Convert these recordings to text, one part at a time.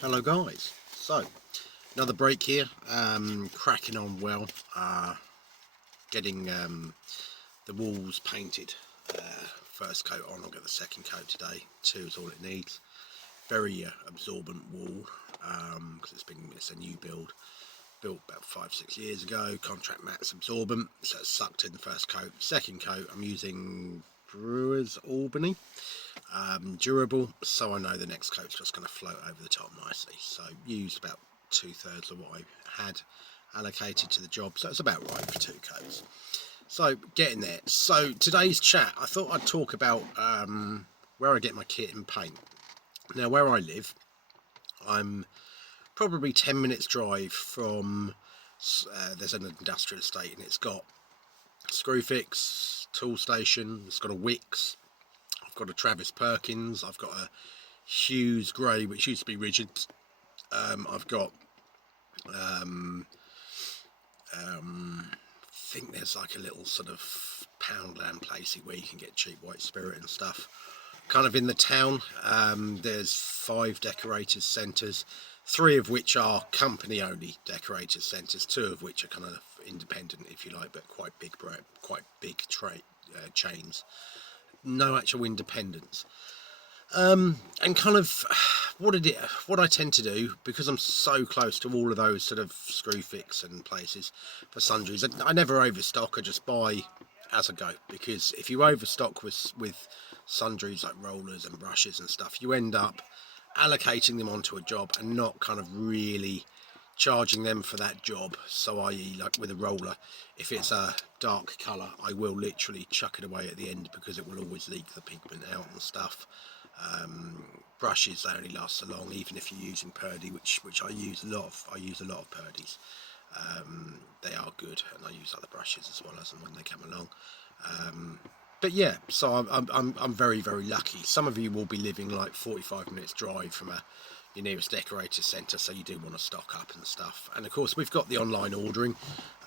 Hello guys, so another break here, cracking on well, getting the walls painted, first coat on, I'll get the second coat today, 2 is all it needs. Very absorbent wall, because it's a new build, built about 5-6 years ago, contract mats absorbent, so it's sucked in the first coat. Second coat I'm using Brewers Albany, durable, so I know the next coat's just going to float over the top nicely. So used about 2/3 of what I had allocated to the job, so it's about right for 2 coats. So getting there. So today's chat, I thought I'd talk about where I get my kit and paint. Now where I live, I'm probably 10 minutes drive from, there's an industrial estate and it's got Screwfix, tool station, it's got a Wix, I've got a Travis Perkins, I've got a Hughes Grey, which used to be rigid. I've got, I think there's like a little sort of Poundland placey where you can get cheap white spirit and stuff. Kind of in the town, there's 5 decorators centres, 3 of which are company only decorators centres, 2 of which are kind of independent, if you like, but quite big chains. No actual independence. And kind of what I tend to do, because I'm so close to all of those sort of Screwfix and places for sundries, I never overstock. I just buy as I go, because if you overstock with sundries like rollers and brushes and stuff, you end up allocating them onto a job and not kind of really charging them for that job. So i.e. like with a roller, if it's a dark colour, I will literally chuck it away at the end because it will always leak the pigment out and stuff. Brushes, they only last so long, even if you're using Purdy, which I use a lot of Purdy's. They are good, and I use other brushes as well as when they come along. But yeah, so I'm very, very lucky. Some of you will be living like 45 minutes drive from your nearest decorator centre, so you do want to stock up and stuff. And of course we've got the online ordering.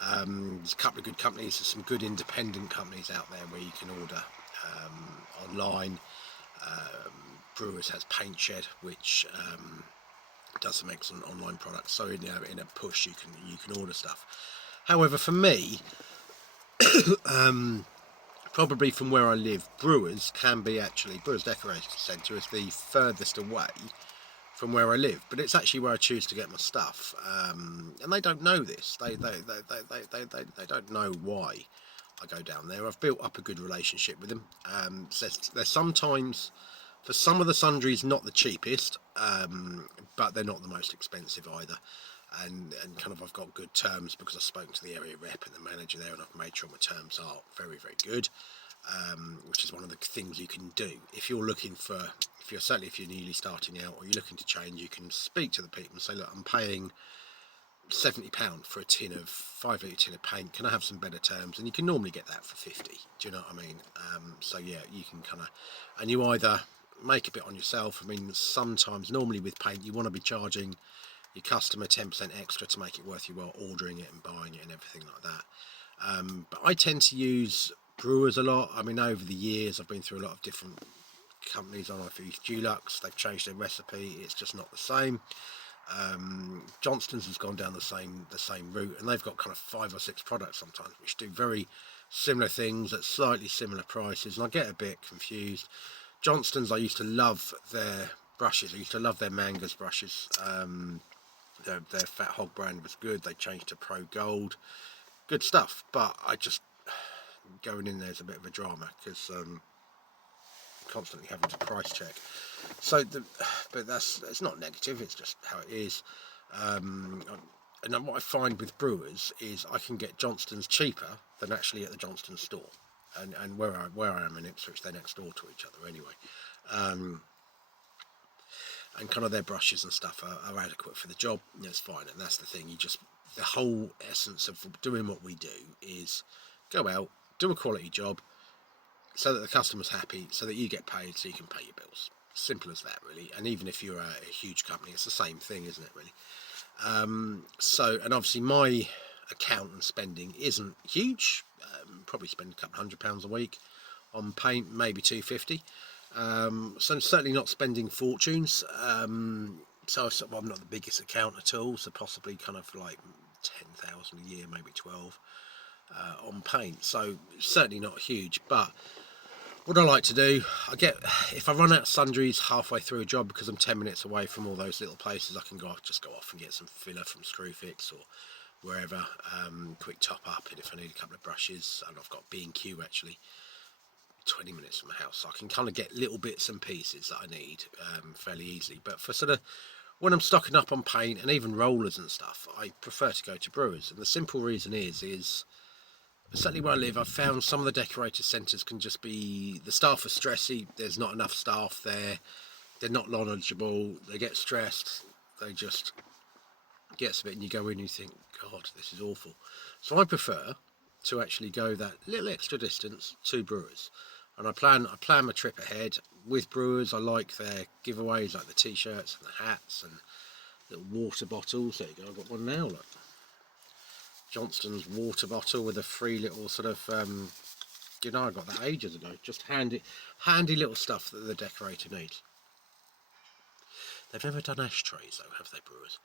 There's a couple of good companies, there's some good independent companies out there where you can order online. Brewers has Paint Shed, which does some excellent online products. So in a push you can order stuff. However, for me, probably from where I live, Brewers Decoration Centre is the furthest away from where I live, but it's actually where I choose to get my stuff. And they don't know this. They don't know why I go down there. I've built up a good relationship with them. They're sometimes, for some of the sundries, not the cheapest, but they're not the most expensive either. And kind of I've got good terms because I've spoken to the area rep and the manager there, and I've made sure my terms are very, very good. Which is one of the things you can do if you're looking for, if you're newly starting out or you're looking to change. You can speak to the people and say, look, I'm paying £70 for a 5-litre tin of paint, can I have some better terms? And you can normally get that for 50. Do you know what I mean? So yeah, you can kind of, and you either make a bit on yourself. I mean, sometimes, normally with paint, you want to be charging your customer 10% extra to make it worth your while ordering it and buying it and everything like that. But I tend to use Brewers a lot. I mean, over the years I've been through a lot of different companies. I've used Dulux, they've changed their recipe, it's just not the same. Johnston's has gone down the same route, and they've got kind of 5 or 6 products sometimes which do very similar things at slightly similar prices, and I get a bit confused. Johnston's, I used to love their brushes. I used to love their Mangas brushes. Their Fat Hog brand was good. They changed to Pro Gold, good stuff. But I just, going in there's a bit of a drama because constantly having to price check. So, but it's not negative. It's just how it is. And then what I find with Brewers is I can get Johnston's cheaper than actually at the Johnston store. And where I am in Ipswich, they're next door to each other anyway. And kind of their brushes and stuff are adequate for the job. It's fine, and that's the thing. The whole essence of doing what we do is go out, do a quality job, so that the customer's happy, so that you get paid, so you can pay your bills. Simple as that, really. And even if you're a huge company, it's the same thing, isn't it, really? So, and obviously my account and spending isn't huge. Probably spend a couple £100 a week on paint, maybe 250. So I'm certainly not spending fortunes. So I'm not the biggest account at all, so possibly kind of like 10,000 a year, maybe 12 on paint. So certainly not huge, but what I like to do, if I run out of sundries halfway through a job because I'm 10 minutes away from all those little places, I can just go off and get some filler from Screwfix or wherever, quick top up, and if I need a couple of brushes, and I've got B&Q actually 20 minutes from the house, so I can kind of get little bits and pieces that I need fairly easily. But for sort of when I'm stocking up on paint and even rollers and stuff, I prefer to go to brewers, and the simple reason is certainly where I live, I've found some of the decorator centres can just be, the staff are stressy, there's not enough staff there, they're not knowledgeable, they get stressed, they just gets a bit, and you go in and you think, God, this is awful. So I prefer to actually go that little extra distance to brewers, and I plan my trip ahead with brewers. I like their giveaways, like the t-shirts and the hats and little water bottles. There you go, I've got one now, look. Johnston's water bottle with a free little sort of, I got that ages ago. Just handy little stuff that the decorator needs. They've never done ashtrays though, have they, brewers?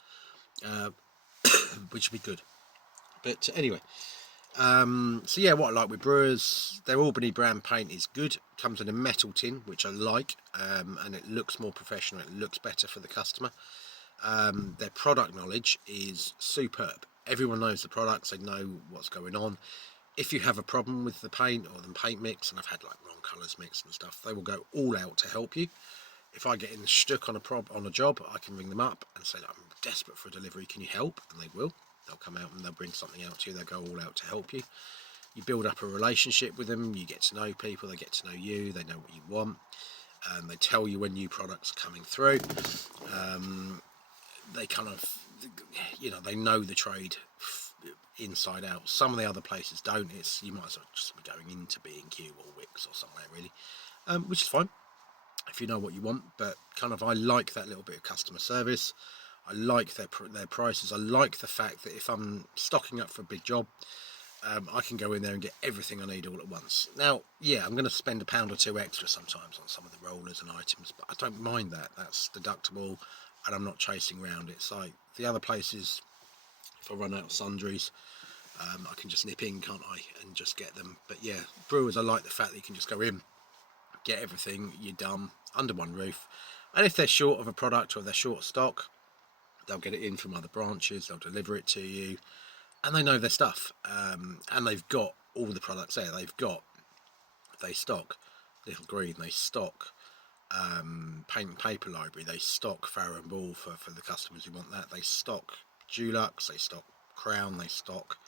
Which would be good. But anyway, so yeah, what I like with brewers, their Albany brand paint is good. Comes in a metal tin, which I like, and it looks more professional. It looks better for the customer. Their product knowledge is superb. Everyone knows the products, they know what's going on. If you have a problem with the paint or the paint mix, and I've had like wrong colours mixed and stuff, they will go all out to help you. If I get in the stuck on a job, I can ring them up and say, I'm desperate for a delivery, can you help? And they will. They'll come out and they'll bring something out to you. They'll go all out to help you. You build up a relationship with them, you get to know people, they get to know you, they know what you want, and they tell you when new products are coming through. They kind of, they know the trade inside out. Some of the other places don't. You might as well just be going into B&Q or Wix or somewhere really, which is fine if you know what you want. But kind of, I like that little bit of customer service. I like their prices. I like the fact that if I'm stocking up for a big job, I can go in there and get everything I need all at once. Now, yeah, I'm going to spend £1 or £2 extra sometimes on some of the rollers and items, but I don't mind that. That's deductible, and I'm not chasing around. It's like the other places, if I run out of sundries, I can just nip in, can't I, and just get them. But yeah, brewers, I like the fact that you can just go in, get everything, you're done, under one roof. And if they're short of a product or they're short of stock, they'll get it in from other branches, they'll deliver it to you, and they know their stuff. And they've got all the products there. They stock Little Green, they stock Paint and Paper Library, they stock Farrow and Ball for the customers who want that. They stock Dulux, they stock Crown, they stock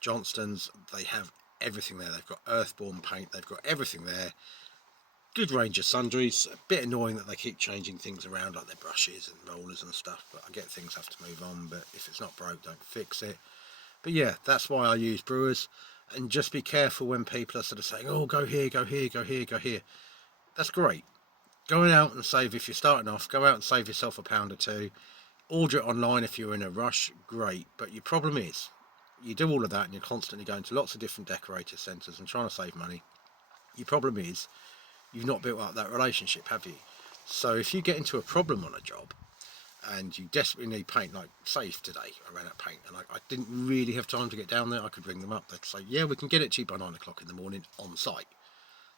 Johnston's. They have everything there. They've got Earthborn paint, they've got everything there. Good range of sundries. A bit annoying that they keep changing things around, like their brushes and rollers and stuff, but I get things have to move on. But if it's not broke, don't fix it. But yeah, that's why I use brewers. And just be careful when people are sort of saying, oh, go here, go here, go here, go here. That's great. Going out and save, if you're starting off, go out and save yourself £1 or £2. Order it online if you're in a rush, great. But your problem is, you do all of that and you're constantly going to lots of different decorator centres and trying to save money. Your problem is, you've not built up that relationship, have you? So if you get into a problem on a job and you desperately need paint, like say today I ran out of paint and I didn't really have time to get down there, I could ring them up. They'd say, yeah, we can get it to you by 9 o'clock in the morning on site.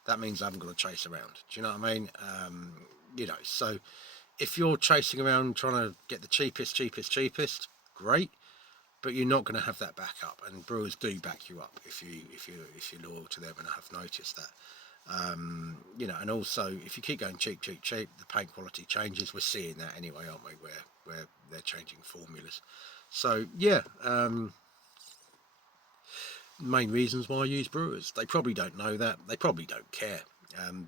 That means I haven't got to chase around. Do you know what I mean? So if you're chasing around trying to get the cheapest, great, but you're not going to have that backup. And brewers do back you up if you're loyal to them, and I have noticed that. And also if you keep going cheap, the paint quality changes. We're seeing that anyway, aren't we? Where they're changing formulas. So yeah, main reasons why I use brewers. They probably don't know that. They probably don't care.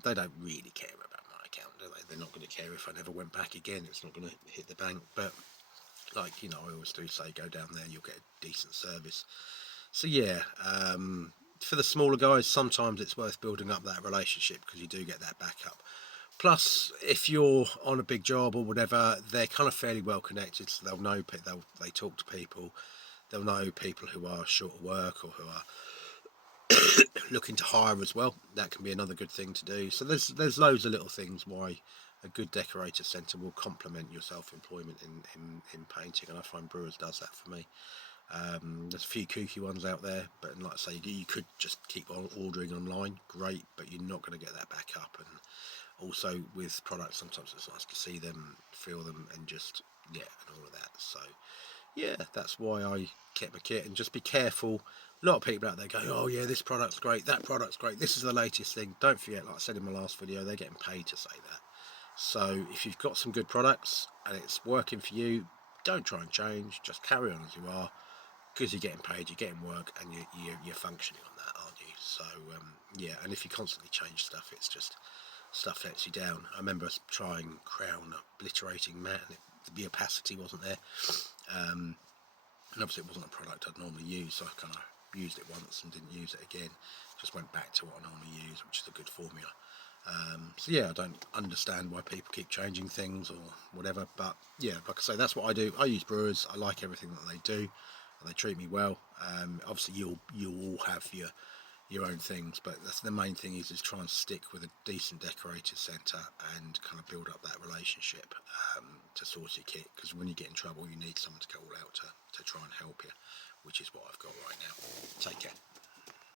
They don't really care about my account, do they? They're not going to care if I never went back again. It's not going to hit the bank. But I always do say, go down there, you'll get a decent service. So yeah, for the smaller guys, sometimes it's worth building up that relationship because you do get that backup. Plus, if you're on a big job or whatever, they're kind of fairly well connected, so they'll know. They talk to people. They'll know people who are short of work or who are looking to hire as well. That can be another good thing to do. So there's loads of little things why a good decorator centre will complement your self-employment in painting, and I find Brewers does that for me. There's a few kooky ones out there, but like I say, you could just keep on ordering online, great, but you're not going to get that back up. And also with products, sometimes it's nice to see them, feel them, and just, yeah, and all of that. So yeah, that's why I kept my kit. And just be careful. A lot of people out there go, oh yeah, this product's great, that product's great, this is the latest thing. Don't forget, like I said in my last video, they're getting paid to say that. So if you've got some good products and it's working for you, don't try and change, just carry on as you are, because you're getting paid, you're getting work, and you're functioning on that, aren't you? So yeah, and if you constantly change stuff, it's just stuff lets you down. I remember us trying Crown obliterating matte, and the opacity wasn't there. And obviously it wasn't a product I'd normally use, so I kind of used it once and didn't use it again. Just went back to what I normally use, which is a good formula. So yeah, I don't understand why people keep changing things or whatever, but yeah, like I say, that's what I do. I use Brewers. I like everything that they do, and they treat me well. Obviously you'll all have your own things, but that's the main thing, is try and stick with a decent decorated centre and kind of build up that relationship to source your kit, because when you get in trouble you need someone to go all out to try and help you, which is what I've got right now. Take care.